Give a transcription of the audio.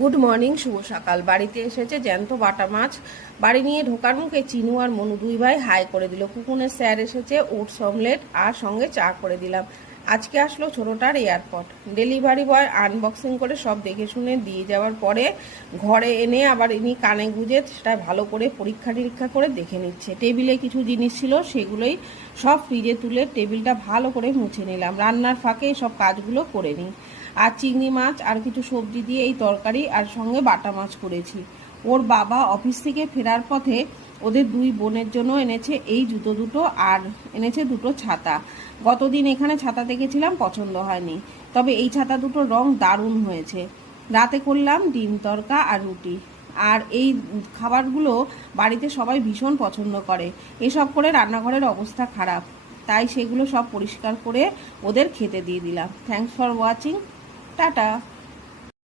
Good morning, শুভ সকাল। বাড়িতে এসেছে জ্যান্ত বাটা মাছ। বাড়ি নিয়ে ঢোকার মুখে চিনু আর মনু দুই ভাই হাই করে দিল। কুকুনের স্যার এসেছে, ওটস অমলেট আর সঙ্গে চা করে দিলাম। আজকে আসলো ছোটটার এয়ারপড। ডেলিভারি বয় আনবক্সিং করে সব দেখে শুনে দিয়ে যাওয়ার পরে ঘরে এনে আবার ইনি কানে গুঁজে সেটা ভালো করে পরীক্ষা নিরীক্ষা করে দেখে নিচ্ছে। টেবিলে কিছু জিনিস ছিল, সেগুলোই সব ফ্রিজে তুলে টেবিলটা ভালো করে মুছে নিলাম। রান্নার ফাঁকে সব কাজগুলো করে নিই। আর চিংড়ি মাছ আর কিছু সবজি দিয়ে এই তরকারি আর সঙ্গে বাটা মাছ করেছি। ওর বাবা অফিস থেকে ফেরার পথে ওদের দুই বোনের জন্য এনেছে এই জুতো দুটো আর এনেছে দুটো ছাতা। গতদিন এখানে ছাতা দেখেছিলাম, পছন্দ হয়নি, তবে এই ছাতা দুটোর রং দারুণ হয়েছে। রাতে করলাম ডিম তড়কা আর রুটি। আর এই খাবারগুলো বাড়িতে সবাই ভীষণ পছন্দ করে। এসব করে রান্নাঘরের অবস্থা খারাপ, তাই সেগুলো সব পরিষ্কার করে ওদের খেতে দিয়ে দিলাম। Thanks for watching. টাটা।